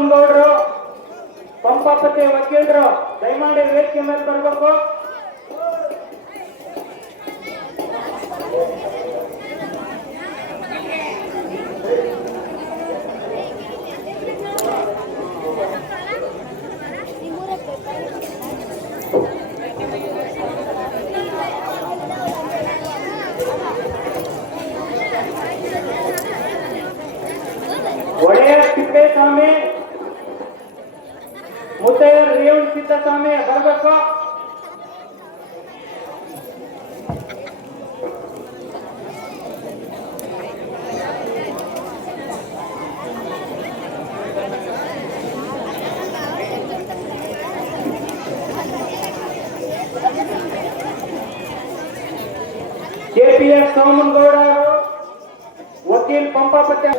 ಸೋಮನಗೌಡರು ಪಂಪಾಪತಿ ವಕೀಲರು ದಯಮಾಡಿ ವೇದಿಕೆ ಮೇಲೆ ಬರಬೇಕು. ಒಡೆಯರ್ ತಿಪ್ಪೇಸ್ವಾಮಿ, ಮುತ್ತಯ್ಯರ್ ರೇವಣ ಸಿದ್ದಸ್ವಾಮಿ ಬರಬೇಕು. ಕೆಪಿಎಸ್ ಸೋಮನಗೌಡ ವಕೀಲ್ ಪಂಪಾಪತಿ.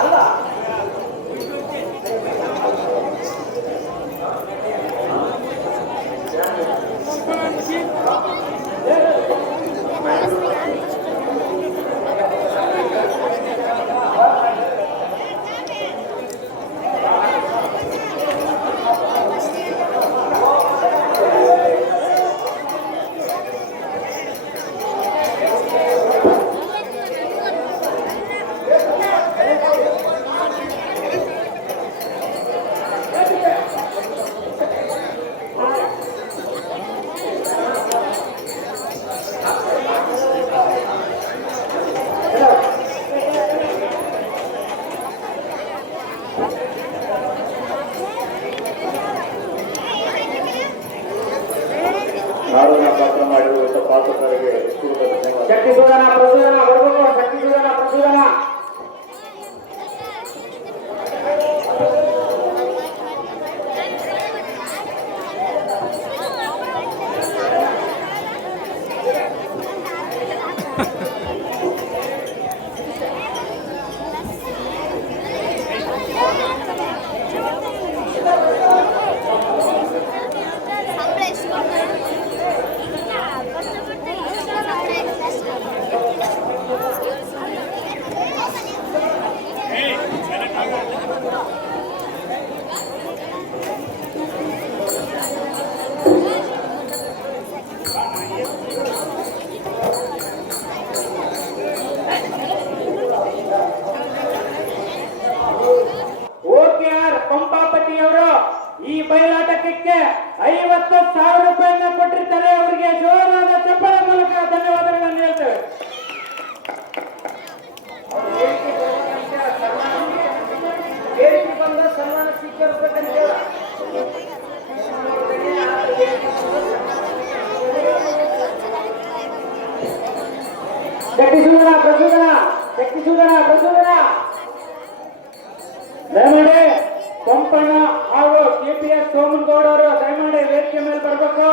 ಅಲ್ಲ ಶಕ್ತಿ ಸೂದನ ಪ್ರಚೋದನ ಬರಬೇಕು. ಶಕ್ತಿ ಸೂದನ ಪ್ರಚೋದನ. ಪಂಪಾಪತಿಯವರು ಈ ಬಯಲಾಟಕ್ಕೆ 50,000 ರೂಪಾಯಿಯನ್ನ ಕೊಟ್ಟಿರ್ತಾರೆ. ಅವರಿಗೆ ಜೋರಾದ ಚಪ್ಪಾಳೆ ಮೂಲಕ ಧನ್ಯವಾದಗಳನ್ನು ಹೇಳ್ತೇವೆ. ಬಂದ ಸನ್ಮಾನ ಸ್ವೀಕರಿಸಬೇಕಂತ ಶಕ್ತಿ ಸೂದನ ಪ್ರಚೋದನ. ಶಕ್ತಿ ಸೂದನ ಪ್ರಚೋದನ. ದಯಮಾಡಿ ಪಂಪಣ್ಣ ಹಾಗೂ ಕೆಪಿಎಸ್ ಸೋಮನಗೌಡ ಅವರು ದಯಮಾಡಿ ವೇದಿಕೆ ಮೇಲೆ ಬರಬೇಕು.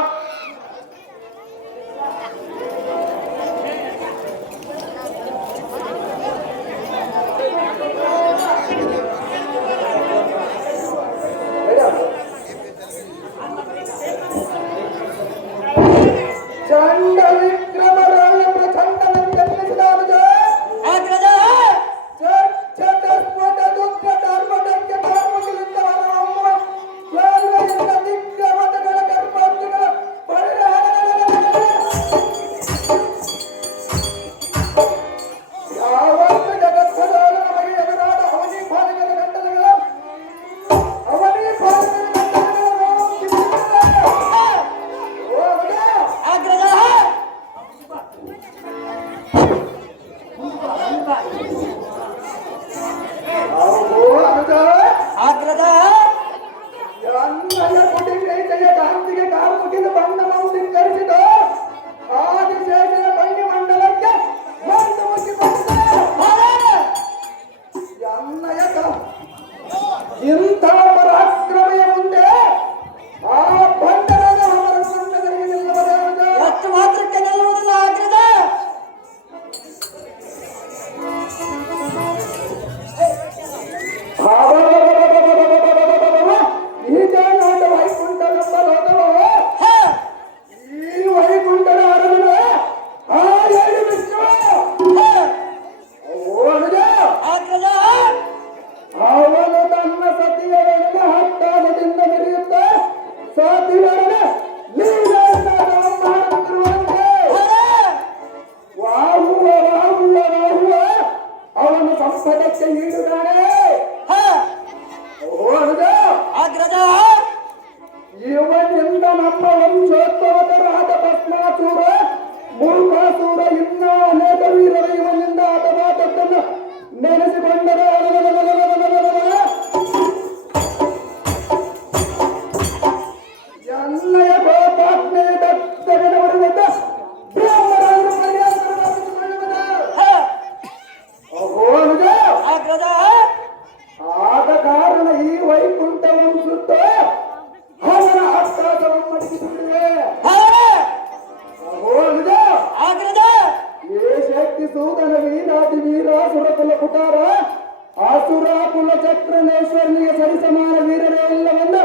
ಅಸುರ ಕುಲಚಕ್ರನೇಶ್ವರನಿಗೆ ಸರಿಸಮಾನ ವೀರರೇ ಇಲ್ಲವೆಂದು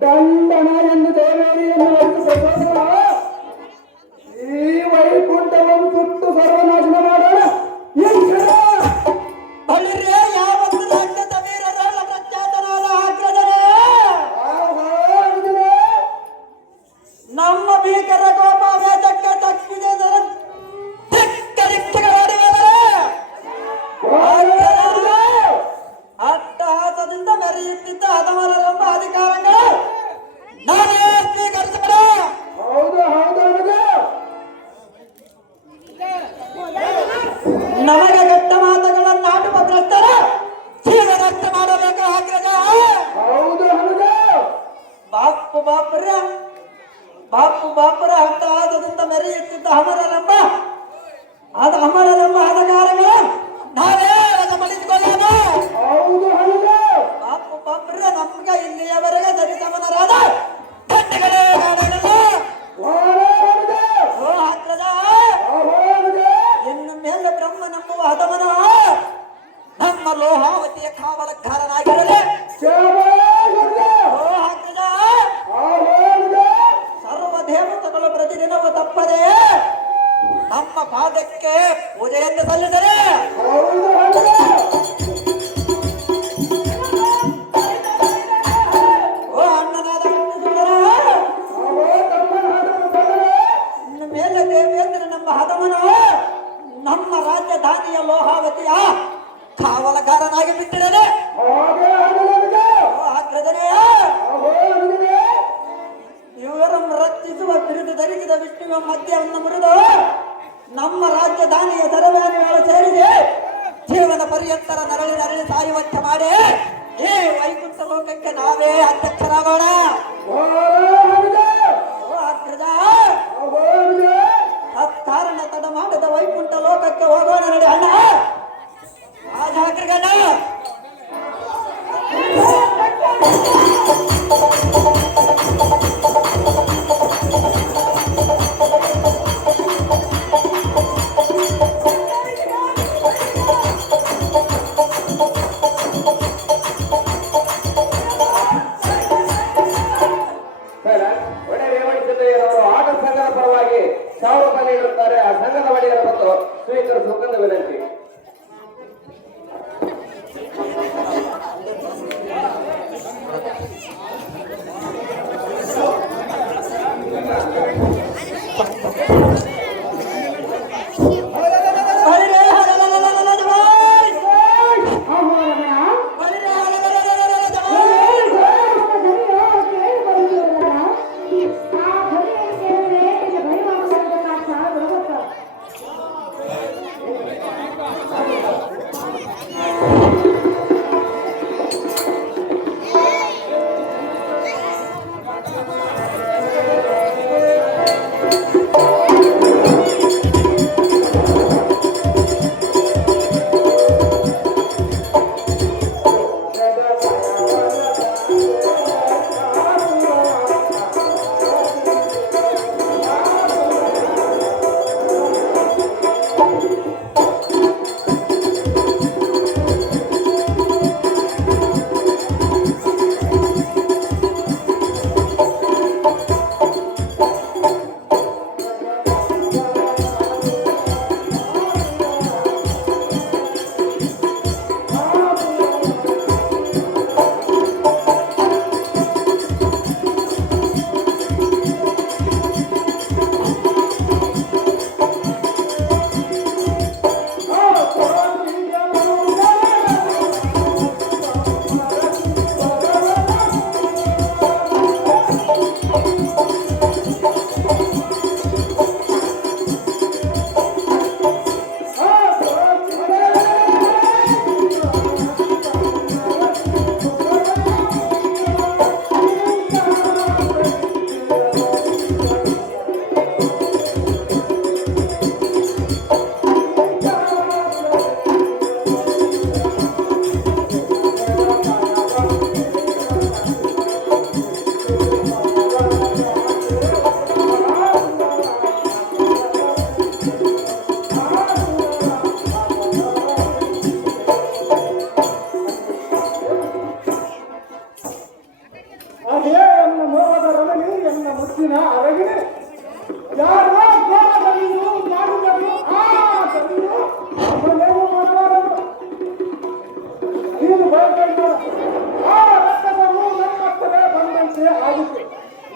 ದಂಡನ ಎಂದು ದೇವೇರಿಯನ್ನು ವರ್ತಿಸುವ ಈ ವೈಕುಂಠವನ್ನು ಸುಟ್ಟು ಸರ್ವನಾಶನ ಮಾಡೋಣ. ನಮ್ಮ ಭೀಕರ ಕೋಪ ವೇದಕ್ಕೆ ತಕ್ಕಿದೆ ಅಟ್ಟಹಾಸದಿಂದ ಮೆರೆಯುತ್ತಿದ್ದ ಹದಮರರೆಂಬ ಅಧಿಕಾರಗಳು ನಾನೇ ಸ್ವೀಕರಿಸಬೇಡ. ನಮಗೆ ಕೆಟ್ಟ ಮಾತುಗಳನ್ನು ಆಟುವ ಭ್ರಷ್ಟರ ಜೀವ ನಷ್ಟ ಮಾಡಬೇಕು. ಆಗ್ರಹ ಬಾಪುರ ಅಟ್ಟಹಾಸದಿಂದ ಮೆರೆಯುತ್ತಿದ್ದ ಅಮರರೆಂಬ ಅಧಿಕಾರಗಳು ನಾವೇ ಗಮನಿಸಿಕೊಳ್ಳೋಣ. ಬಾಪುರ ನಮ್ಗೆ ಇಲ್ಲಿಯವರೆಗೆ ಸರಿಸಮನರಾದ ಗಂಟೆಗಳೇ ಮಾಡಲಿಲ್ಲ. ಇನ್ನು ಮೇಲೆ ಬ್ರಹ್ಮ ನಂಬುವ ಹದಮನ ನಮ್ಮ ಲೋಹಾವತಿಯ ಕಾವಲಕಾರನಾಗಿರಲಿ. ಸರ್ವ ದೇವತೆಗಳು ಪ್ರತಿದಿನವೂ ತಪ್ಪದೆ ನಮ್ಮ ಪಾದಕ್ಕೆ ಪೂಜೆಯನ್ನು ಸಲ್ಲಿಸರೆ. ಓ ಅಣ್ಣನಾದ ಇನ್ನು ಮೇಲೆ ದೇವೇಂದ್ರ ನಮ್ಮ ಹದಮನ ನಮ್ಮ ರಾಜಧಾನಿಯ ಲೋಹಾವತಿಯ ಕಾವಲಗಾರನಾಗಿ ಬಿಟ್ಟಿರಲಿ. ಇವರನ್ನು ರಕ್ಷಿಸುವ ಬಿರುದು ಧರಿಸಿದ ವಿಷ್ಣುವ ಮಧ್ಯವನ್ನು ಮುರಿದು ನಮ್ಮ ರಾಜಧಾನಿಯ ಸರವಾಣಿಗಳು ಸೇರಿಸಿ ಜೀವನ ಪರ್ಯಂತರ ನರಳಿ ಸಾಯುವಂತೆ ಮಾಡಿ ಈ ವೈಕುಂಠ ಲೋಕಕ್ಕೆ ನಾವೇ ಅಧ್ಯಕ್ಷರಾಗೋಣ. ಕಾರಣ ತಡ ಮಾಡದ ವೈಕುಂಠ ಲೋಕಕ್ಕೆ ಹೋಗೋಣ ನಡಿ ಅಣ್ಣ. ರಾಜಾಗ್ರಗಣ ಪರವಾಗಿ 1000 ರೂಪಾಯಿ ನೀಡುತ್ತಾರೆ. ಆ ಸಂಘದ ಒಡೆಯರ ಬಂದು ಸ್ವೀಕರಿಸಬೇಕೆಂದು ವಿನಂತಿ. ಹೋಗ್ಬೇಕು. ಆ ರಕ್ತದವರು ನನ್ನ ಹತ್ತಿರ ಬಂದಂತೆ ಆಗುತ್ತೆ.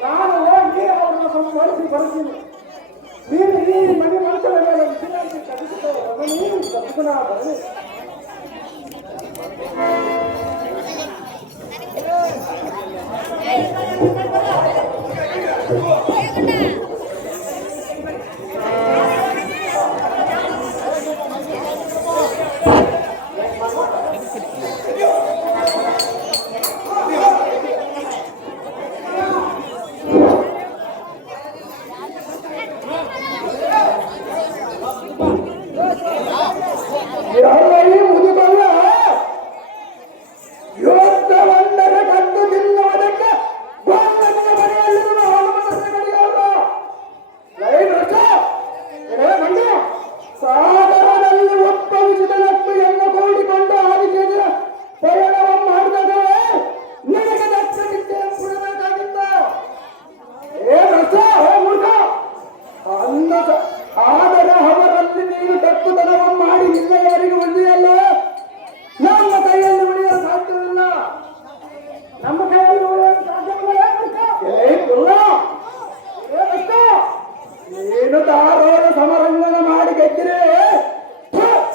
ನಾನು ಹೋಗಿ ಅವ್ರನ್ನ ಸಂಪಾದಿಸಿ ಬರ್ತೀನಿ. ನೀನು ಈ ಮನೆ ಮನುಷ್ಯರ ಮೇಲೆ ವಿಚಾರಣೆ ಕಲಿಸಿದ ಬರಲಿ. ಸಾಗರದಲ್ಲಿ ಉದ್ಭವಿಸಿದ ಲಕ್ಷ್ಮಿಯನ್ನು ಕೂಡಿಕೊಂಡು ಆದಿಶೇಷನ ಪಯಣವನ್ನು ಮಾಡಿದರೆ ನಿನಗೆ ದಕ್ಷಿಣಕ್ಕೆ ಬಿಡಬೇಕಾಗಿತ್ತ. ಆದರೆ ಅವರಲ್ಲಿ ನೀನು ತಪ್ಪುತನವನ್ನು ಮಾಡಿ ನಿನ್ನೆಯವರೆಗೆ ಉಳಿಯಲ್ಲ. ನಮ್ಮ ಕೈಯಲ್ಲಿ ಉಳಿಯಲು ಸಾಧ್ಯವಿಲ್ಲ. ನಮ್ಮ ಕೈಯಲ್ಲಿ ಉಳಿಯಲು ಸಾಧ್ಯವಿಲ್ಲ. ನೀನು ಧಾರವಾಡ ಸಮರಂಗನ ಮಾಡಿ ಗೆದ್ದಿರೆ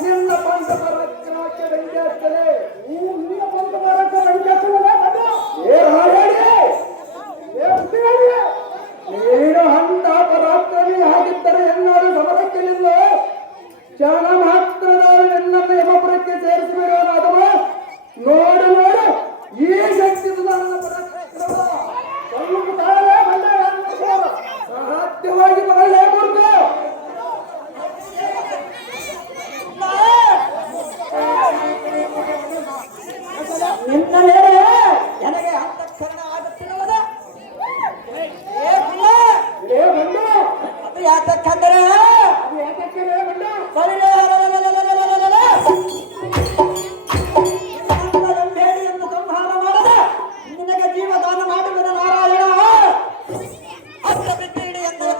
ನಿನ್ನ ಪಂಚ ಪರಾಕ್ರಮಕ್ಕೆ ಬೆಂಕಿ ಹಾಕ್ತದೆ. ನಿನ್ನ ಪಂಚ ಪರಾಕ್ರಮ ಬೆಂಕಿ ಹಾಕ್ತದೆ. ನೀನು ಅಂತ ಪರಾಕ್ರಮಿ ಆಗಿದ್ದರೆ ಎನ್ನಾರು ಸಮರಕ್ಕೆ ನಿಲ್ಲ. ಕ್ಷಣ ಮಾತ್ರದಲ್ಲಿ ನಿನ್ನನ್ನು ಯಮಪುರಕ್ಕೆ ಸೇರಿಸಿಬಿಡೋಣ. ಅಥವಾ ನೋಡು ನೋಡು ಈ ಶಕ್ತಿ ನನ್ನ ಪರಾಕ್ರಮ ಸಾಧ್ಯವಾಗಿ ಮಗಳೇ ಕೊಡ್ತು. ನಿನ್ನ ಮೇಲೆ ನನಗೆ ಅಂತಃಕರಣ ಆಗುತ್ತಿರುವುದು ಅದು ಯಾತಕ್ಕಂದರೆ ಬೇಡಿಯನ್ನು ಸಂಹಾರ ಮಾಡದ ನಿನಗೆ ಜೀವದಾನ ಮಾಡುವುದ ನಾರಾಯಣ. ಅತ್ತ ಬಿಟ್ಟಿಡಿ ಎಂದರೆ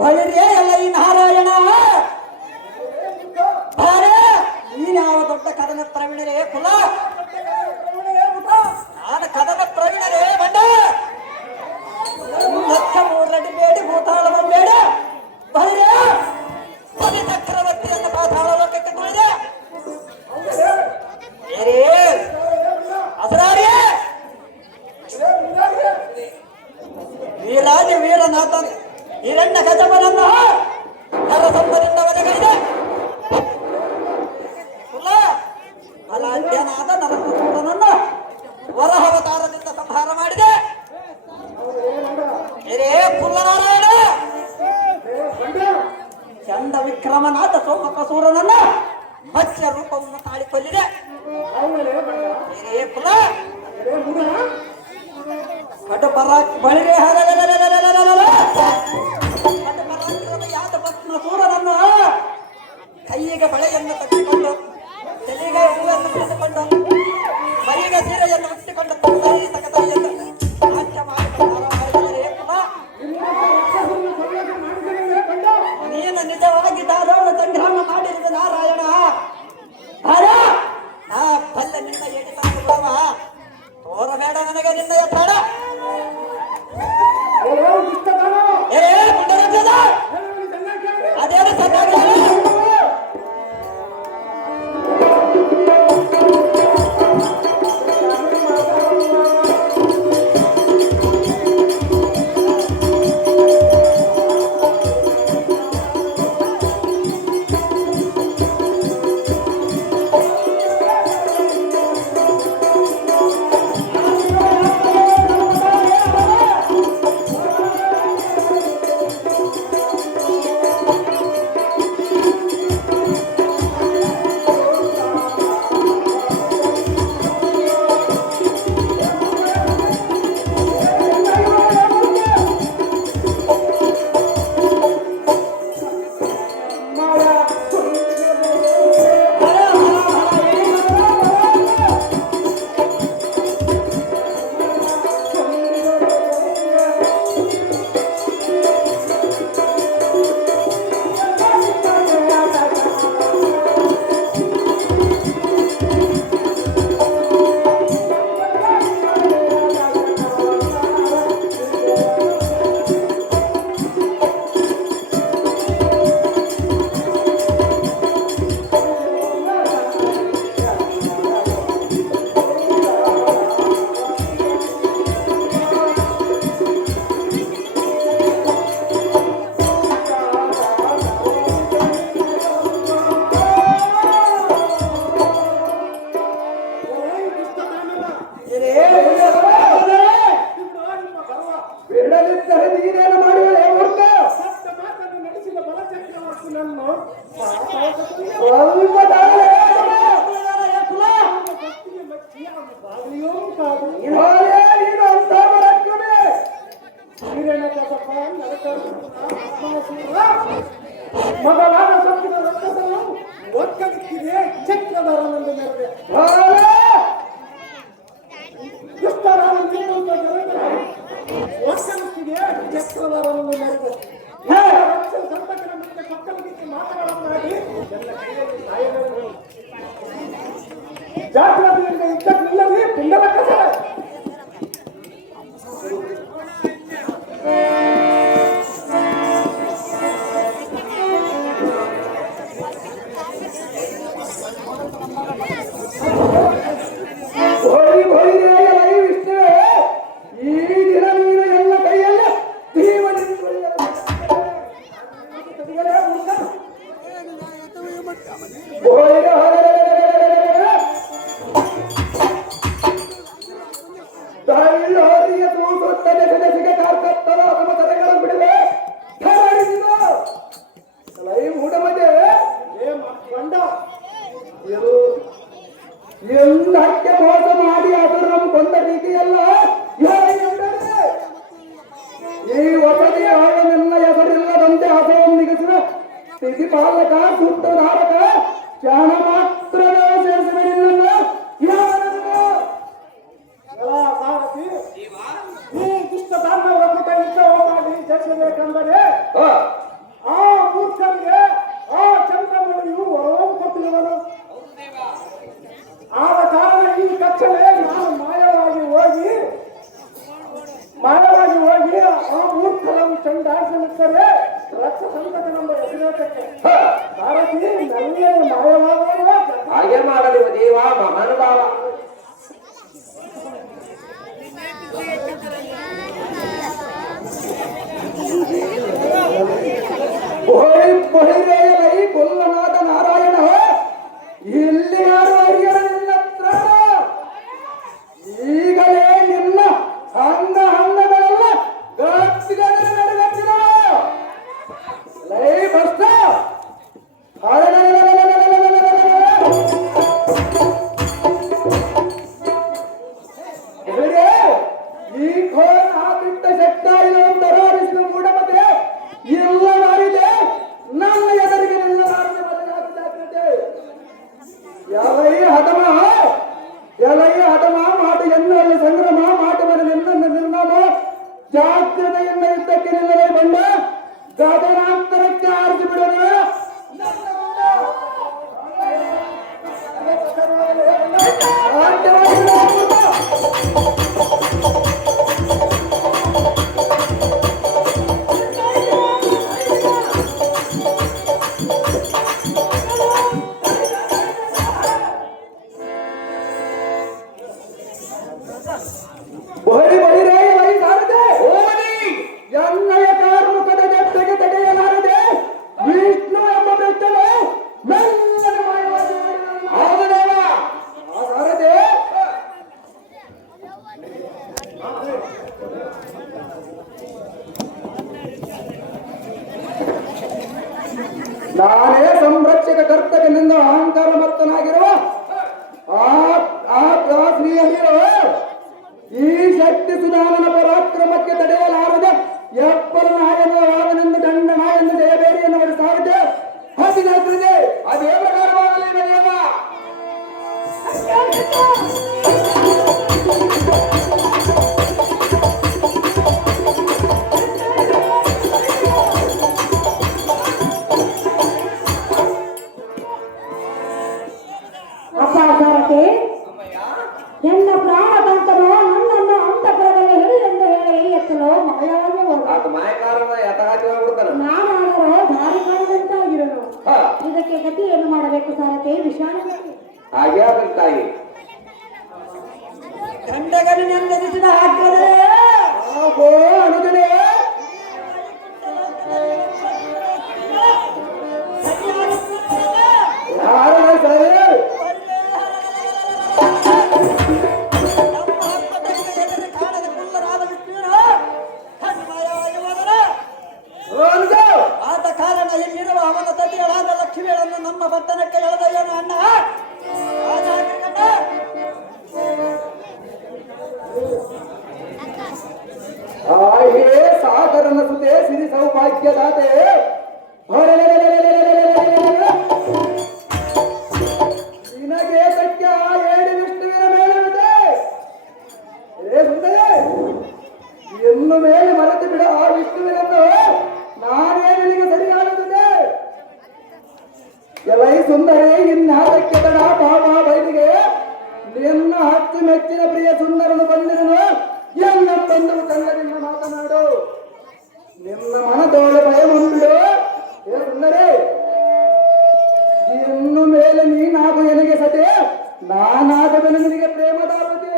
ಬಳಿರೇ ಎಲ್ಲ ಈ ನಾರಾಯಣ ಬಾರೆ ನೀನ್ಯಾವ ದೊಡ್ಡ ಕದನ ಪ್ರವೀಣರೇ ಕುಲ ನಾನು ಕದನ ಪ್ರವೀಣರೇ ಬಂಡ ಲಕ್ಷ ಮೂರಡಿ ಬೇಡಿ ಭೂತಾಳ ಬೇಡ ಬಳಿರೇ ಪದಿ ಚಕ್ರವರ್ತಿಯನ್ನು ಪಾತಾಳ ಲೋಕಕ್ಕೆ ತುಳಿದೆ ಅಸರಾರಿಯೇ ವೀರಾಜ ವೀರನಾಥನ ಹಿರಣ್ಯ ಗಜವನನ್ನು ನರಸಂಬದಿಂದ ವಜಗೈದೆ ಅಲಾಢ್ಯನಾದ ನರಸೂರನನ್ನು ವರಹವತಾರದಿಂದ ಸಂಹಾರ ಮಾಡಿದೆ ಹಿರೇ ಪುಲ್ಲನಾರಾಯಣ ಚಂಡ ವಿಕ್ರಮನಾದ ಸೋಮಕಸೂರನನ್ನ ಮತ್ಸ್ಯ ರೂಪವನ್ನು ತಾಳಿಕೊಳ್ಳಿದೆ ಹಿರೇ ಕುಲ ಬಳಿರೆ ಯಾದ ಭಸ್ಮ ಸೂರನನ್ನು ಕೈಯಿಗೆ ಬಳೆಯನ್ನು ಕಟ್ಟಿಕೊಂಡು ತಲೆಗೆ ಹೂವನ್ನು ಬಿಡಿಸಿಕೊಂಡು ಮೈಗೆ ಸೀರೆಯನ್ನು ಮುಟ್ಟಿಕೊಂಡು ತಕತೈಯನ್ನು ನಾಟ್ಯ ಮಾಡಿಕೊಂಡು ನೀನು ನಿಜವಾಗಿ ದಾರೋಣ ಸಂಗ್ರಾಮ ಮಾಡಿರುವುದು ನಾರಾಯಣ ನಾ ಬಲ್ಲ ನಿನ್ನ ಏಟಿ ತಂದು ಬಿಡವ ತೋರಬೇಡ ನನಗೆ ನಿನ್ನ ಎತ್ತಾಡ ಅದೇನು ಸತ್ತಾಗ ಮಗಲಾದ ಸೊಕ್ಕಿನ ರಕ್ತವನ್ನು ಒಕ್ಕಲಿಕ್ಕಿದೆ ಚಕ್ರಧರನೆಂದು ಮೆರೆದೆ ಒಕ್ಕಲಿಕ್ಕಿದೆ ಚಕ್ರಧರನೆಂದು ಮೆರೆದೆ ಸಂತಕರ ಮುಂದೆ ಕೊಕ್ಕಲಿಕ್ಕೆ ಮಾತನಾಡಿ ಜಾಗೃತಿಯಿಂದ ಇದ್ದಕ್ಕಿಲ್ಲದೆ ಪಿಂಡಲ ಕಸ ಎಂದಕ್ಕೆ ಮೋಸ ಮಾಡಿ ಅದನ್ನು ಕೊಂದ ರೀತಿಯಲ್ಲ ಈ ಒಬ್ಬನೇ ಆಳು ನನ್ನ ಹೆಸರಿಲ್ಲದಂತೆ ಹಸವನ್ನು ನಿಗಸಿದ ಸ್ಥಿತಿಪಾಲಕ ಸೂತ್ರಧಾರಕ ಕ್ಷಣ ಮಾತ್ರವೇ ಸೇರಿಸಬೇಡಿಲ್ಲ ಸಾರಥಿ ಈ ದುಷ್ಟ ದಾನವರನ್ನು ಯುದ್ಧ ಮಾಡಿ ಜಯಿಸಬೇಕೆಂದು ನಿಂತರೆ ರಕ್ತ ಸಂಕಟ ನಮ್ಮ ಎದುರಾಟಕ್ಕೆ ಸಾರಥಿ ನಲ್ಲೇ ಮಾಯವಾಗುವ ಹಾಗೆ ಮಾಡಲಿ ದೇವ ಮಹಾನುಭಾವ. ಬಹಿರೇಯಲೈ ಕೊಲ್ಲನಾದ ನಾರಾಯಣ ಇಲ್ಲಿ ಯಾರು ಹರಿಯರ ನಿನ್ನ ಹತ್ರ ಈಗಲೇ ನಿನ್ನ ಹಣ್ಣಗಳೆಲ್ಲ ಗಟ್ಟಿಗಡೆ ನಡೆಗಟ್ಟಿದ ಲೈ ಭ್ರಷ್ಟ ಈ ಖೋರ ಬಿಟ್ಟ ಶಕ್ತ ಇಲ್ಲ ಮೂಢಮತೆ ಎಲ್ಲ ಮಾಡಿದೆ ನನ್ನ ಎದುರಿಗೆ ನಿಲ್ಲಲಾರದೆ ಬದಲಾಗುತ್ತದೆ. ಎಲೈ ಹಠಮ ಮಾತು ಎನ್ನಲ್ಲಿ ಸಂಗ್ರಮ ಮಾತು ಮನೆ ನಿನ್ನ ನಿರ್ನಾಮ ಜಾಗ್ರತೆಯಿಂದ ಯುದ್ಧಕ್ಕೆ ನಿಲ್ಲಲೇ ಬಂದ ಗಗನಾಂತರಕ್ಕೆ ಆರಿಸಿ ಬಿಡಲು ಎನ್ನಯ ಕಾರ್ಮುಖದ ಜೊತೆಗೆ ತಡೆಯಲಾರದೆ ವಿಷ್ಣು ಎಂಬ ಬೆಟ್ಟಲು ಮೆಲ್ಲನೆ ಮಾಯವಾಗಿ ಸಾರದೆ ನಾನೇ ಸಂರಕ್ಷಕ ಕರ್ತವ್ಯದಿಂದ ಅಹಂಕಾರ ಮತ್ತನಾಗಿರುವ ಈ ಶಕ್ತಿ ಸುಧಾನನ ಪರಾಕ್ರಮಕ್ಕೆ ತಡೆಯಲಾರದೆ ಎಪ್ಪಲ ನಾಯನವಾದನೆಂದು ದಂಡ ನಾಯಂದು ಜಯಬೇರಿಯನ್ನು ಮಾಡಿ ಸಾರದೆ ಹಸಿದಾಗ್ತದೆ ಅದೇ ಪ್ರಕಾರವಾಗಲಿ ದೇವ. ಅಪಾಚಾರಕ್ಕೆ ಎನ್ನ ಪ್ರಾಣ ಬಂತನೋ ನನ್ನನ್ನು ಅಂತಃಪುರದಲ್ಲಿ ಹಿಡಿದೆಂದು ಹೇಳಿ ಎತ್ತಲೋ ಮಾಯವಾಗಿ ಅದು ಮಾಯಕಾರನ ಯಥಾತಿ ಹೋಗ್ಬಿಡ್ತಾನ. ನಾನಾದರೂ ದಾರಿ ಕಾಣದಂತಾಗಿರೋನು. ಹಾ. ಇದಕ್ಕೆ ಗತಿ ಏನು ಮಾಡಬೇಕು ಸಾರಥಿ ವಿಷಾಣಕ್ಕೆ ಹಾಗೆ ಆಗ್ತಾಯಿ ಗಂಡಗನೆಂದೆನಿಸಿದ ಹಾಕಿದರೆ ಅನುಜನೇ ಯಾರು ಸರಿ ಆದ ಕಾರಣ ಇಲ್ಲಿರುವ ಅವನ ಸತಿಗಳಾದ ಲಕ್ಷ್ಮಿಗಳನ್ನು ನಮ್ಮ ಪಟ್ಟಣಕ್ಕೆ ಎಳೆದಯ್ಯನು ಅಣ್ಣ. ಹೇ ಸಾಗರನ ಸುತೆ ಸಿರಿ ಸೌಭಾಗ್ಯದಾತೆ ನಿನಗೆ ಸತ್ಯ ಏಡಿ ವಿಷ್ಣುವಿನ ಮೇಲವಿದೆ. ಇನ್ನು ಮೇಲೆ ಮರೆತು ಬಿಡ ಆ ವಿಷ್ಣುವಿನನ್ನು ನಾನೇ ನಿನಗೆ ಸರಿಯಾಗುತ್ತದೆ. ಎಲೈ ಸುಂದರೇ ಇನ್ನಾದಕ್ಕೆ ತಡ ಬಾಬಾ ಬೈದಿಗೆ ನಿನ್ನ ಹಚ್ಚು ಮೆಚ್ಚಿನ ಪ್ರಿಯ ಸುಂದರನು ಬಂದಿರುನು ಎಲ್ಲ ತಂದು ಕನ್ನಡಿಂದ ಮಾತನಾಡು. ನಿನ್ನ ಮನದೋಳು ಭಯ ಹೊಂದಿಡು. ಏ ಸುಂದರೇ ಇನ್ನು ಮೇಲೆ ನೀನಾಗು ನನಗೆ ಸತೆ ನಾನಾಗಬೆನು ನಿನಗೆ ಪ್ರೇಮದಾರತೆ.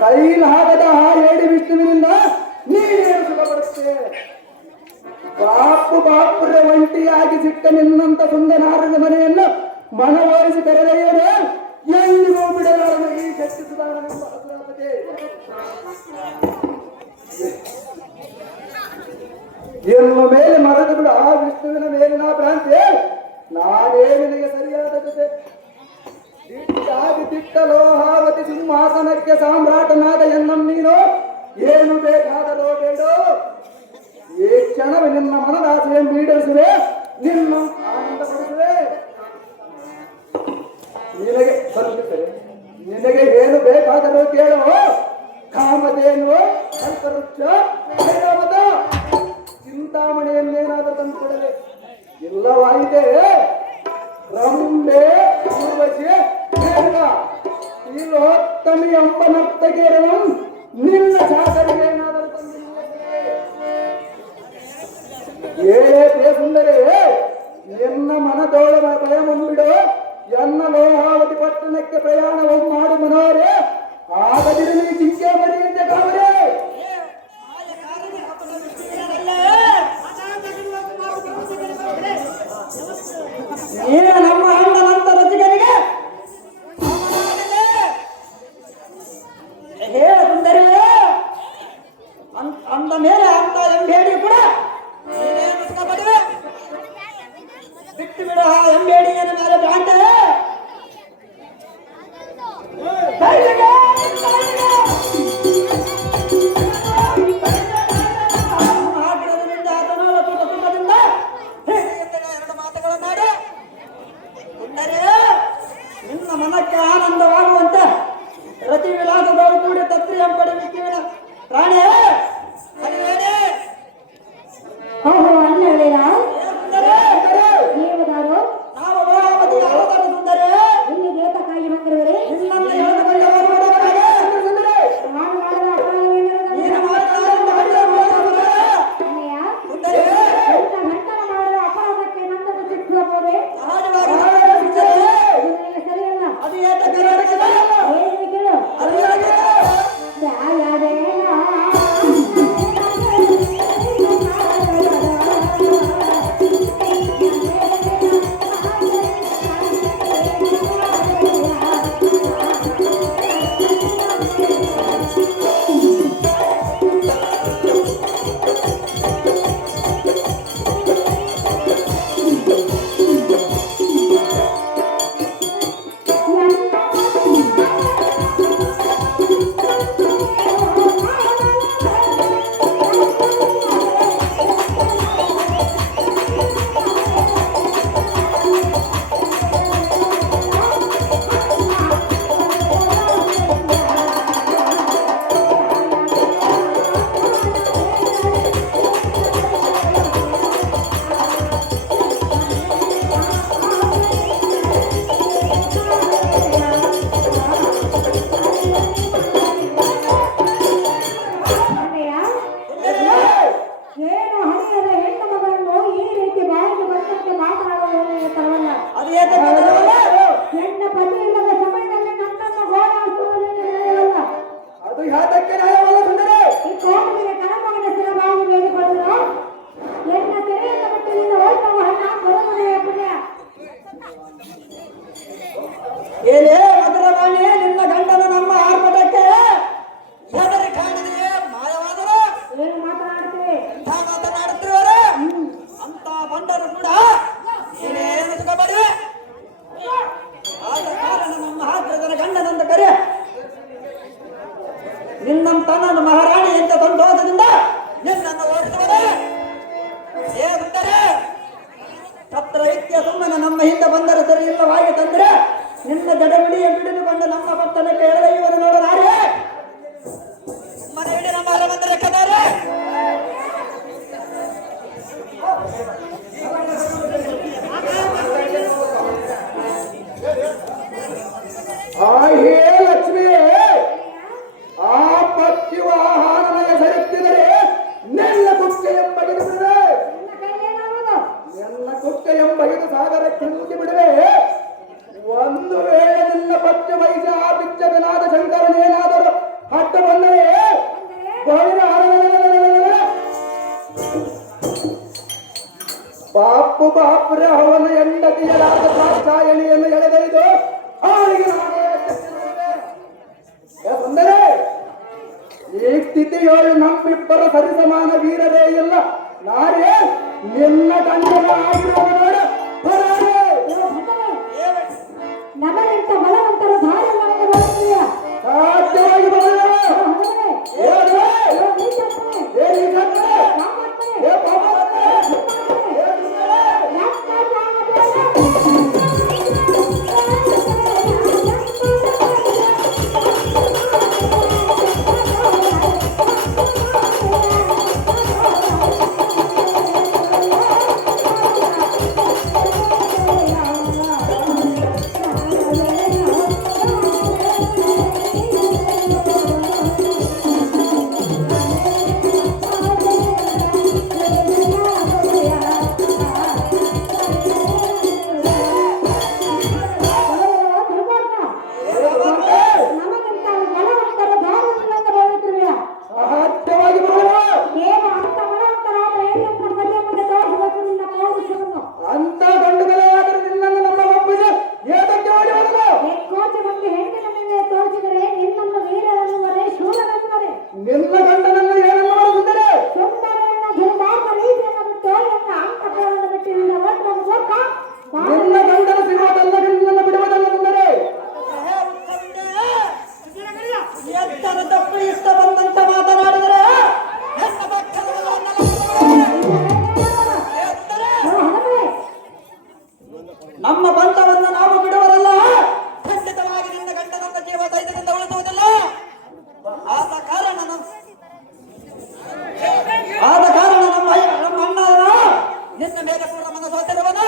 ಕೈಲಾಗದ ಆ ಏಡಿ ವಿಷ್ಣುವಿನಿಂದ ನೀನೇನು ಸುಖ ಪಡುತ್ತೆ. ಬಾಪುರ ಒಂಟಿಯಾಗಿ ಸಿಕ್ಕ ನಿನ್ನಂತ ಸುಂದರಾರದ ಮನೆಯನ್ನು ಮನವೊಲಿಸಿ ಕರೆದೊಯ್ಯಲು ಎಂದಿಗೂ ಬಿಡಲಾರನು ಈ ಶಕ್ತಿ ಸುಧಾರಣೆಂಬ ಅಸುರಾಪತೆ. ಇನ್ನು ಮೇಲೆ ಮರೆತು ಬಿಡು ಆ ವಿಷ್ಣುವಿನ ಮೇಲಿನ ಭ್ರಾಂತಿ ನಾನೇ ನಿನಗೆ ಸರಿಯಾದ ಜೊತೆ. ದಿಟ್ಟ ಲೋಹಾವತಿ ಸಿಂಹಾಸನಕ್ಕೆ ಸಾಮ್ರಾಟನಾದ ಎನ್ನಂ ನೀನು ಏನು ಬೇಕಾದರೋ ಬೇಡೋ ಈ ಕ್ಷಣವೇ ನಿನ್ನ ಮನದಾಸೆಯನ್ನು ಈಡೇರಿಸುವೆ, ನಿನ್ನ ಆನಂದಪಡಿಸುವೆ. ನಿನಗೆ ಬರುತ್ತದೆ, ನಿನಗೆ ಏನು ಬೇಕಾದರೂ ಕೇಳೋ. ಕಾಮಧೇನು, ಕಲ್ಪವೃಕ್ಷ, ಐರಾವತ, ಚಿಂತಾಮಣಿಯನ್ನೇನಾದರೂ ತಂದುಕೊಡಲೆ. ಇಲ್ಲವಾಯಿತೆ ರಂಬೆ, ಊರ್ವಶಿ, ಮೇಘ, ತಿಲೋತ್ತಮಿ ಎಂಬ ನರ್ತಕಿಯರನ್ನು ನಿನ್ನ ಚಾಕರಿಗೆ ಏನಾದರೂ ತಂದಿಲ್ಲ. ಏಳೇ ಸುಂದರಿ ಎನ್ನ ಮನದೋಳ ಭಯ ಮುಂಬಿಡು ಎನ್ನ ಲೋಹಾವತಿ ಪಟ್ಟಣಕ್ಕೆ ಪ್ರಯಾಣವನ್ನು ಮಾಡು ಮನೋರೆ ಆಗದಿರಲಿ ಜಿಂಕೆ ಮರಿಯಂತೆ ಕಾವರೆ ನೀನು ನಮ್ಮ ಅಣ್ಣನಂತ ರಸಿಕನಿಗೆ ಹೇಳ ಸುಂದರಿಯೇ ಅಂದ ಮೇಲೆ ಅಂತ ಎಂಬೇಡಿ ಕೂಡ ನೀನೇನು ಸುಖಪಡುವೆ ಬಿಟ್ಟು ಬಿಡು ಆ ಎಂಬೇಡಿಯ ಮೇಲೆ ಭ್ರಾಂತೆ ಎರಡು ಮಾತುಗಳನ್ನಾಡಿ ನಿನ್ನ ಮನಕ್ಕೆ ಆನಂದವಾಗುವಂತೆ ರತಿ ವಿಲಾಸದವರು ಕೂಡಿ ತತ್ರಿ ಎಂಬಡಿ ಮಿಕ್ಕಿನ ಪ್ರಾಣಿ ಓಹೋ ಅಣ್ಣಗಳೇರಾ ನೀವುದಾರು ನಾವು ಲೋಹಾವತಿ ಅವತಾರ ಸುಂದರಿ ಇಲ್ಲಿ ದೇವತಕ್ಕಾಗಿ ಬಂದಿರುವರೆ ನಿನ್ನನ್ನು ಹೇಳಿದುಕೊಂಡವರು ನಾನು ಮಾಡಿದ ಅಪರಾಧವೇನೆಂದರೆ ನೀನು ಮಾಡಿದ ಅಣ್ಣಯ್ಯ ಸುಂದರಿ ಇಂಥ ಗಂಟಲು ಮಾಡಿದ ಅಪರಾಧಕ್ಕೆ ನನ್ನನ್ನು ಶಿಕ್ಷಿಸಬಹುದೇ ಇದು ನಿನಗೆ ಸರಿಯಲ್ಲ ಅದು ಏತ ಕರ್ನಾಟಕದ ಏನಿದೆ ಕೇಳು ಅದು ಯಾಕೆ ಅಣ್ಣಯ್ಯ ಏನು ಹರಿಯದ ಹೆಣ್ಣು ಮಗಳನ್ನು ಈ ರೀತಿ ಬಾಯಿಗೆ ಬಂದಂತೆ ಮಾತನಾಡುವುದು ತರವಲ್ಲ ಅದು ಏತ ಕರ್ನಾಟಕದ ಹೆಣ್ಣ ಪತಿ ಇಲ್ಲದ ಸಮಯದಲ್ಲಿ ನನ್ನನ್ನು ಗೋಳಾಡಿಸುವುದು ನ್ಯಾಯವಲ್ಲ ಅದು ಯಾತಕ್ಕೆ ನ್ಯಾಯವಲ್ಲ ಸುಂದರಿ ಈ ಕೋಟೆಗೆ ಕನಮಗನ ಸ್ಥಿರವಾಗಿ ಬೇಡಿಕೊಳ್ಳಲು ಹೆಣ್ಣ ತೆರೆಯಿಂದ ಬಿಟ್ಟು ನಿನ್ನ ಓಟವು ಹಣ ಬರುವುದೇ ಪುಣ್ಯ ಏನೇ ಮಧುರವಾಣಿ ನಿನ್ನ ಗಂಡನ ನಮ್ಮ ಆರ್ಭಟಕ್ಕೆ ಹೆದರಿ ಕಾಣದೆಯೇ ಮಾಯವಾದರು ಏನು ಮಾತನಾಡ್ತೀವಿ ಇಂಥ ಮಾತನಾಡುತ್ತಿರುವರೆ ಅಂತ ಬಂದರು ಕೂಡ ನೀನೇನು ಸುಖಪಡುವೆ ಆದ ಕಾರಣ ನಮ್ಮ ಹಾಕಿದ ಗಂಡನಂತ ಕರೆ ನಿನ್ನಂತ ನನ್ನ ಮಹಾರಾಣಿ ಎಂತ ಸಂತೋಷದಿಂದ ನಿನ್ನನ್ನು ಓಡಿಸುವರೆ ಏ ಸುಂದರಿ ಪತ್ರ ಇತ್ಯ ಸುಮ್ಮನೆ ನಮ್ಮ ಹಿಂದೆ ಬಂದರೆ ಸರಿ ಇಲ್ಲವಾಗಿ ತಂದ್ರೆ ನಿನ್ನ ಜಡಬಿಡಿಯ ಬಿಡಿದುಕೊಂಡು ನಮ್ಮ ಪಟ್ಟಣಕ್ಕೆ ಎಳೆಯುವುದು ನೋಡಲಾರೆ ಮನೆ ಇಡೀ ನಮ್ಮ ಅರಮಂದಿರ ಕದಾರೆ ಹೇ ಲಕ್ಷ್ಮಿ ಆ ಪತ್ಯು ಆಹಾರನ ಹೆಸರಿತ್ತಿದರೆ ನೆಲ್ಲ ಕುಕ್ಕೆ ಎಂಬಗಿದು ಬಿಡುವೆ ನಿನ್ನ ಕೈಲೇನಾಗುವುದು ನೆಲ್ಲ ಕುಕ್ಕೆ ಎಂಬಗಿದು ಸಾಗರಕ್ಕೆ ನುಗ್ಗಿ ಬಿಡುವೆ ಒಂದು ವೇಳೆ ನಿನ್ನ ಪತ್ಯ ವೈದ್ಯ ಆ ಬಿಚ್ಚಗನಾದ ಶಂಕರನೇನಾದರೂ ಹಟ್ಟ ಬಂದರೆ ಬಹುವಿನ ಬಾಪು ಬಾಪುರ ಅವನ ಹೆಂಡತಿಯರಾದ ದಾಕ್ಷಾಯಣಿಯನ್ನು ಎಳೆದೊಯ್ದು ಅವಳಿಗೆ ನಾನೇ ಎಚ್ಚರಿಸಿರುವೆ. ಏ ಸುಂದರಿ, ಈ ಸ್ಥಿತಿಯೊಳು ನಮ್ಮಿಬ್ಬರ ಸರಿಸಮಾನ ವೀರರೇ ಇಲ್ಲ. ನಾರೇ ನಿನ್ನ ಗಂಡನ ಆಗಿರುವ ನೋಡು ಹೊರಗೆ. ನಮಗಿಂತ ಬಲವಂತರು ಧಾರೆ ಮಾಡಲು ಬರುತ್ತೀಯ ಸಾಧ್ಯವಾಗಿ ಬರಲಿಲ್ಲ. ಏನು? ಏನು ಈ ಕಥೆ? ಏ ಪಾಪವೇ? ಏ ಸುಂದರಿ? Thank you. ನಿನ್ನ ಮೇಲೆ ಪೂರ್ಣ ಮನಸ್ಸೋತಿರುವನು.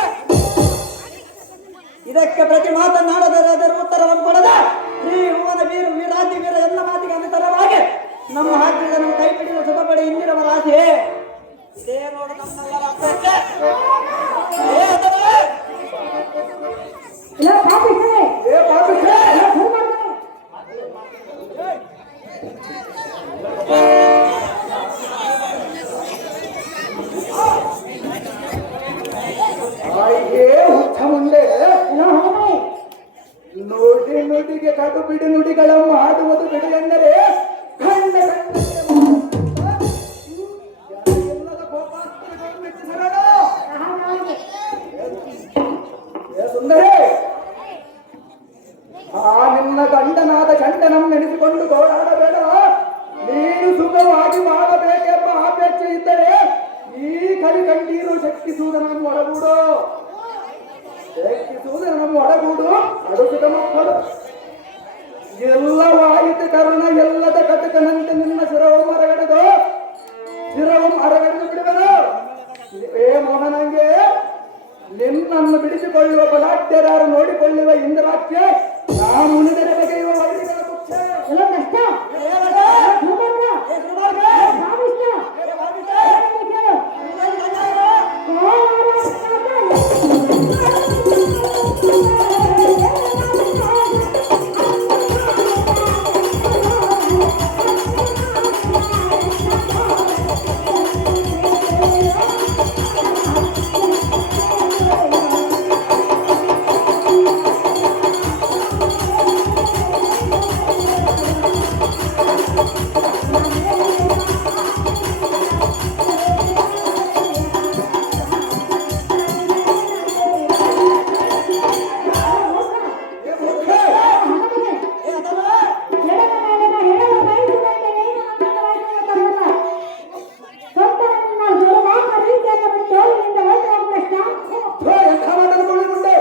ಇದಕ್ಕೆ ಪ್ರತಿ ಮಾತನಾಡದರ ಉತ್ತರವನ್ನು ಕೊಡದ ಶ್ರೀ ಹೂವನ ವೀರ ವೀರಾತಿ ವೀರ ಎಲ್ಲ ಮಾತಿಗೆ ಅನುಸಾರವಾಗಿ ನಮ್ಮ ಹಾಕಿದ ನಮ್ಮ ಕೈ ಹಿಡಿದ ಸುಖಪಡಿ ಇಂದಿರವ ರಾಶಿ ಇದೇ ನೋಡು ನಮ್ಮೆಲ್ಲರ ಅಪೇಕ್ಷೆ. ಇಲ್ಲ ಪಾಪಿಸ್ತಾರೆ ಏ ಪಾಪಿಷ್ಠೆ! ಇಲ್ಲ ಧರ್ಮಾರ್ಥ ಆಯ್ಕೆ ಹುಚ್ಚ ಮುಂದೆ ಇಲ್ಲ ಹೊರಗಡೆ ನುಡಿ ನುಡಿಗೆ ಕಡು ಬಿಡು ನುಡಿಗಳನ್ನು ಮಾಡುವುದು ಬಿಡು ಎಂದರೆ ಖಂಡ ಎಲ್ಲದ ಕೋಪಾಸ್ತ್ರಗಳನ್ನು ಮೆಚ್ಚಿಸಬೇಡ. ಏ ಸುಂದರೇ, ಆ ನಿನ್ನ ಗಂಡನಾದ ಚಂಡನಂ ನೆನೆಸಿಕೊಂಡು ಗೋಳಾಡಬೇಡ. ನೀನು ಸುಖವಾಗಿ ಮಾಡಬೇಕೆಂಬ ಅಪೇಕ್ಷೆ ಇದ್ದರೆ ಈ ಕಲಿಕಂಡೀರು ಶಕ್ತಿಸುವುದನ್ನು ಒಳಗೂಡು. ಶಕ್ತಿಸುವುದನ್ನು ಒಳಗೂಡು. ಅಡುಸುತ್ತ ಮಕ್ಕಳು ಎಲ್ಲವಾಯಿತು ಕರ್ಣ ಎಲ್ಲದ ಕಟಕನಂತೆ ನಿನ್ನ ಶಿರವಂ ಅರಗಡೆದು ಬಿಡುವೆನು. ಏ ಮೋಹನಂಗೆ, ನಿನ್ನನ್ನು ಬಿಡಿಸಿಕೊಳ್ಳುವ ಬಲಾಢ್ಯರಾರು ನೋಡಿಕೊಳ್ಳುವ ಇಂದ್ರಾಕ್ಷ ನಾ ಮುನಿದರ ಬಗೆಯುವ ವೈರಿಗಳ ತುಚ್ಛ. ಎಲ್ಲ ಕಷ್ಟ ಎಂಥ ಮಾತನ್ನು ಕೊಳ್ಳಿಕೊಂಡೆ?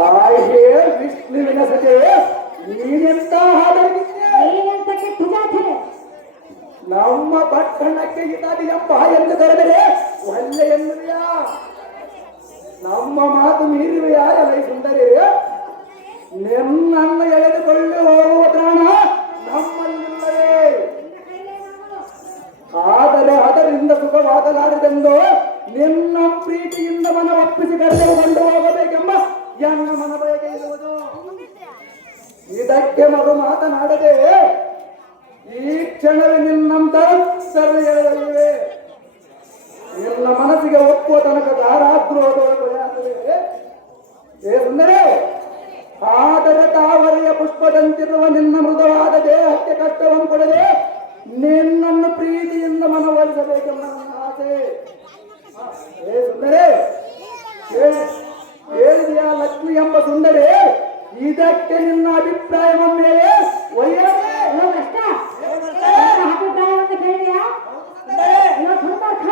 ಆಯ್ಕೆ ವಿಷ್ಣುವಿನ ಸತೆ ನೀನೆಂತ ಹಾಡಲಿದ್ದೆ? ನಮ್ಮ ಪಟ್ಟಣಕ್ಕೆ ಇದಾದ ಎಂಬ ಎಂದು ಕರೆದರೆ ಒಳ್ಳೆ ಎನ್ನುವೆಯಾ? ನಮ್ಮ ಮಾತು ಮೀರುವೆಯಾ? ಎಲೈ ಸುಂದರಿ, ನಿನ್ನನ್ನು ಎಳೆದುಕೊಂಡು ಹೋಗುವ ಪ್ರಾಣ ನಮ್ಮಲ್ಲಿಲ್ಲವೇ? ಆದರೆ ಅದರಿಂದ ಸುಖವಾಗಲಾರದೆಂದು ನಿನ್ನ ಪ್ರೀತಿಯಿಂದ ಮನ ಒಪ್ಪಿಸಿ ಕರೆದುಕೊಂಡು ಹೋಗಬೇಕೆಂಬ ಎನ್ನ ಮನ ಬಯಕೆ ಇರುವುದು. ಇದಕ್ಕೆ ಮರು ಮಾತನಾಡದೆ ಈ ಕ್ಷಣವೇ ನಿನ್ನಂತ ಎಳೆದಲ್ಲಿವೆ. ನಿನ್ನ ಮನಸ್ಸಿಗೆ ಒಪ್ಪುವ ತನಕ ದಾರಾದ್ರೋಹದೊಳಗೆ. ಏ ಸುಂದರೇ, ಆದರೆ ತಾವರೆಯ ಪುಷ್ಪದಂತಿರುವ ನಿನ್ನ ಮೃದುವಾದ ದೇಹಕ್ಕೆ ಕಷ್ಟವನ್ನು ಕೊಡದೆ ನಿನ್ನನ್ನು ಪ್ರೀತಿಯಿಂದ ಮನವೊಲಿಸಬೇಕೆಂಬ ನನ್ನ ಆಸೆ. ಏ ಸುಂದರೇ, ಹೇಳಿದೆಯಾ ಲಕ್ಷ್ಮಿ ಎಂಬ ಸುಂದರೇ? ಇದಕ್ಕೆ ನಿನ್ನ ಅಭಿಪ್ರಾಯವೊಮ್ಮೆ ಒಯ್ಯಲೇ? ಕಷ್ಟ ಅಭಿಪ್ರಾಯವನ್ನು ಕೇಳಿದೆಯಾ? ಇಲ್ಲ ಧರ್ಮಾರ್ಥ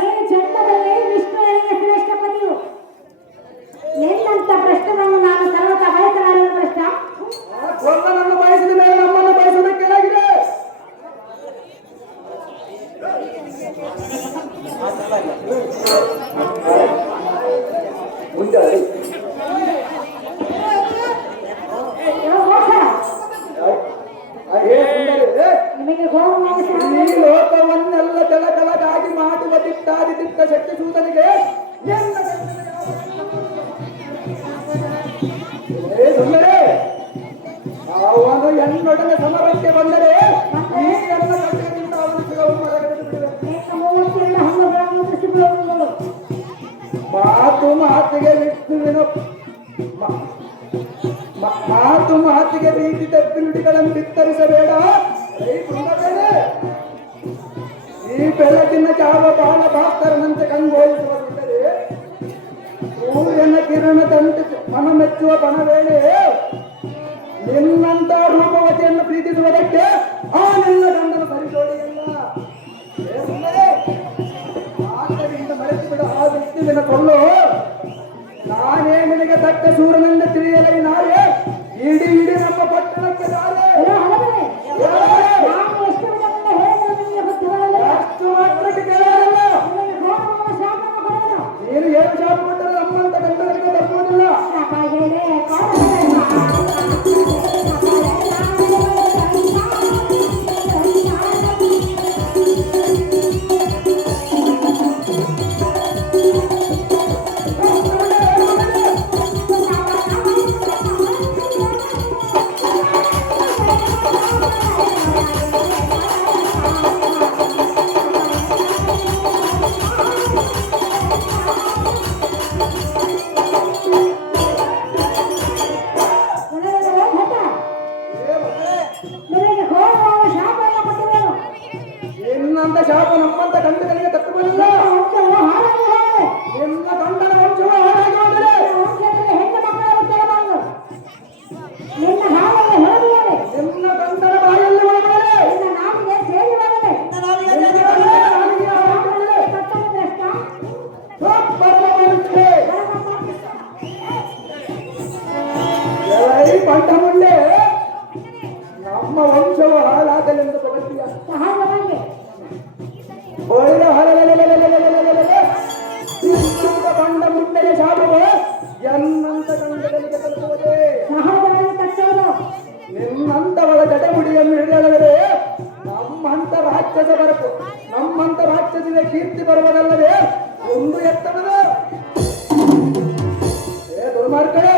ನೀನು ಜನ್ಮದಲ್ಲಿ ವಿಷ್ಣುವಿನ ಶ್ರೇಷ್ಠ ಪತಿಯು. ನಿನ್ನಂತ ಪ್ರಶ್ನೆಗಳನ್ನು ನಾನು ಸರ್ವತ ಬಯಸಲಾರಿರುವ ಪ್ರಶ್ನ. ಕೊಂದನನ್ನು ಬಯಸಿದ ಮೇಲೆ ನಮ್ಮನ್ನು ಬಯಸಬೇಕೇನಾಗಿದೆ? ಮುಂದೆ ನಿಮಗೆ ಗೋವು ಈ ಲೋಕವನ್ನೆಲ್ಲ ಕೆಳಕೆಳಗಾಗಿ ಮಾಡುವ ದಿಟ್ಟಾದಿ ದಿಟ್ಟ ಶಕ್ತಿ ಸೂತನಿಗೆ ಸುಂದರೇ, ಅವನು ಎನ್ನೊಡನೆ ಸಮರಕ್ಕೆ ಬಂದರೆ ಈ ಎಲ್ಲ ಕಟ್ಟದಿಂದ ಅವನು ಸಿಗವು ಮರಗೆದ್ದು ಬಿಡುವೆ. ಮಾತಿಗೆ ವಿಷ್ಣುವಿನ ಮಾತಿಗೆ ರೀತಿ ತಪ್ಪಿ ನುಡಿಗಳನ್ನು ಬಿತ್ತರಿಸಬೇಡ. ಈ ಬೆಳಕಿನ ಜಾವ ಬಾಲ ಭಾಸ್ಕರನಂತೆ ಕಂಗೊಳಿಸುವುದಿದ್ದರೆ ಸೂರ್ಯನ ಕಿರಣದಂತೆ ಮನ ಮೆಚ್ಚುವ ಬನವೇಳೆ ನಿನ್ನಂತ ರೂಪವತಿಯನ್ನು ಪ್ರೀತಿಸುವುದಕ್ಕೆ ಆ ನಿನ್ನ ಗಂಡನ ಸರಿಜೋಡಿಯಲ್ಲ. ಆದ್ದರಿಂದ ಮರೆತು ಬಿಡ ಆ ವಿಷ್ಣುವಿನ ಕೊಳ್ಳು ನಾನೇ ನಿನಗೆ ತಕ್ಕ ಸೂರನೆಂದು ತಿಳಿಯಲೈ ನಾಳೆ ಇಡೀ ನಮ್ಮ ಪಟ್ಟಣಕ್ಕೆ ನಾಳೆ ನಾನು ಎಷ್ಟು ವಿಧದಿಂದ ಹೇಳಿದ್ರು ನಿಮಗೆ ಗೊತ್ತಿರಲಿಲ್ಲ. ಅಷ್ಟು ಮಾತ್ರಕ್ಕೆ ಕೇಳೋದಿಲ್ಲ. ನಿಮಗೆ ಗೌರವವ ಶಾಪವನ್ನು ಕೊಡುವೆನು. ನೀನು ಏನು ಶಾಪ ಕೊಟ್ಟರೆ ನಮ್ಮಂತ ಗಂಡನಿಗೆ ತಪ್ಪುವುದಿಲ್ಲ. ಸಾಕಾಗಿದೆ, ನಿನಗೆ ಗೌರವವ ಶಾಪವನ್ನು ಕೊಡುವೆನು. ನಿನ್ನಂತ ಶಾಪ ನಮ್ಮಂತ ಗಂಡನಿಗೆ ತಪ್ಪುವುದಿಲ್ಲ. ವಂಶವು ಹಾಳಾಗಿ ಹೋಗಲಿ. ನಿನ್ನ ಗಂಡನ ವಂಶವು ಹಾಳಾಗಿ ಹೋದರೆ ವಂಶದಲ್ಲಿ ಹೆಣ್ಣು ಮಕ್ಕಳು ಕೇಳಬಾರದು. ನಿನ್ನ ಹಾಳೆಗೆ ಹೋಗಿಯಾರೆ, ನಿನ್ನ ಗಂಡನ ಬಾಯಲ್ಲಿ ಒಳಗಡೆ ನಿನ್ನ ನಾಲಿಗೆ ಸೇರಿ ಬರಲಿ. ಪಟ್ಟಣ ಭ್ರಷ್ಟ, ಪಂಡ ಮುಂಡೆ ನಮ್ಮ ವಂಶವು ಹಾಳಾಗಲೆಂದು ಬಗೆಯ ಸಹಜವಾಗಿ ಒಳ್ಳೆ ಬಂಡ ಮುಂಡೆಯ ಶಾಪವು ಎನ್ನಂತ ಗಂಡನಿಗೆ ತಲುಪುವುದೇ. ಸಹಜವಾಗಿ ತಟ್ಟುವುದು. ನಿನ್ನಂತವಳ ಜಟಮುಡಿಯನ್ನು ಹಿಡಿಯಲಾದರೆ ನಮ್ಮಂತ ರಾಕ್ಷಸ ಬರಕು ನಮ್ಮಂತ ರಾಕ್ಷಸಿಗೆ ಕೀರ್ತಿ ಬರುವುದಲ್ಲದೆ ಒಂದು ಎತ್ತನದು. ದುರ್ಮಾರ್ಗಡೆ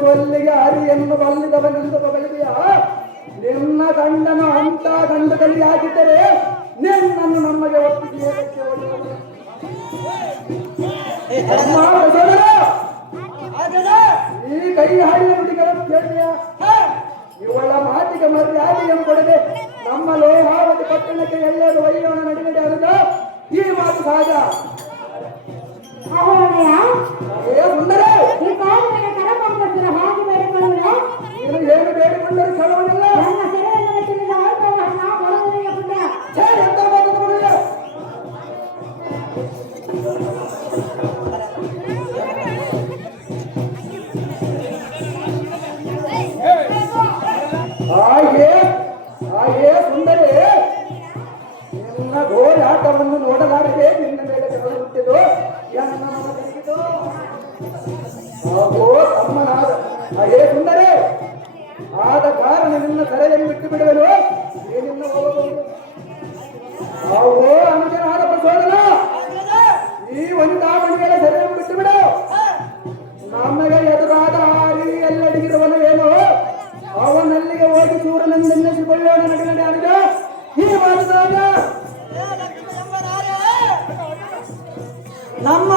ಸೊಲ್ಲಿಗೆ ಹರಿಯನ್ನು ಬಲ್ಲಿದವನೆಂದು ಬಗಲಿದೆಯ ನಿನ್ನ ಗಂಡನ ಅಂತ ಗಂಡದಲ್ಲಿ ಆಗಿದ್ದರೆ ನಿನ್ನನ್ನು ನಮಗೆ ಒಪ್ಪಿಗೆ ಈ ಕೈ ಹಾಡಿನ ನುಡಿಗಳನ್ನು ಕೇಳಿದೆಯಾ? ಇವಳ ಮಾತಿಗೆ ಮರ್ಯಾದೆಯನ್ನು ಕೊಡದೆ ನಮ್ಮ ಲೋಹಾವತಿ ಪಟ್ಟಣಕ್ಕೆ ಎಲ್ಲರೂ ಒಯ್ಯೋಣ ನಡಿನಡೆ ಆದ ಈ ಮಾತು ಸಹಜ. ಅವರೊಡೆಯ ಸುಂದರೆ ಈ ಕಾಲದಲ್ಲಿ ಕರಪಂಕಸ್ತರ ಹಾಗೆ ಬೇಡಿಕೊಳ್ಳುವ ನೀನು ಏನು ಬೇಡಿಕೊಂಡರೂ ಕ್ಷಣವನ್ನಿಲ್ಲ. ನನ್ನ ಸೆರೆಯನ್ನು ಮೆಚ್ಚಿದ ವೈಭವವನ್ನು ಕೊಡುವುದರಿಗೆ ಪುಣ್ಯ. ಎಂತ ಮಾತು ಕೊಡುವುದಿಲ್ಲ. ಹಾಗೆ ಸುಂದರಿ ನಿನ್ನ ಗೋಳಾಟವನ್ನು ನೋಡಲಾರದೆ ನಿನ್ನ ಮೇಲೆ ಬೆವರು ಹುಟ್ಟಿದು ಹಾಗೋ ತಮ್ಮನಾದ ಹಾಗೆ ಸುಂದರಿ ಆದ ಕಾರಣ ನಿನ್ನ ಸೆರೆಯನ್ನು ಬಿಟ್ಟು ಬಿಡುವೆನು. ನೀನಿನ್ನ ಹೋಗಬಹುದು. ಹಾಗೋ ಅನುಜನಾದ ಪ್ರಚೋದನ ಈ ವನಿತಾಮಣಿಗಳ ಸೆರೆಯನ್ನು ಬಿಟ್ಟು ಬಿಡು. ನಮಗೆ ಎದುರಾದ ಹಾರಿ ಎಲ್ಲಡಿಗಿರುವನು ಏನು ಅವನಲ್ಲಿಗೆ ಹೋಗಿ ಸೂರನೆಂದೆನ್ನಿಸಿಕೊಳ್ಳೋಣ ನಡೆ ಅನುಜ ಈ ಮಾತನಾಗ ನಮ್ಮ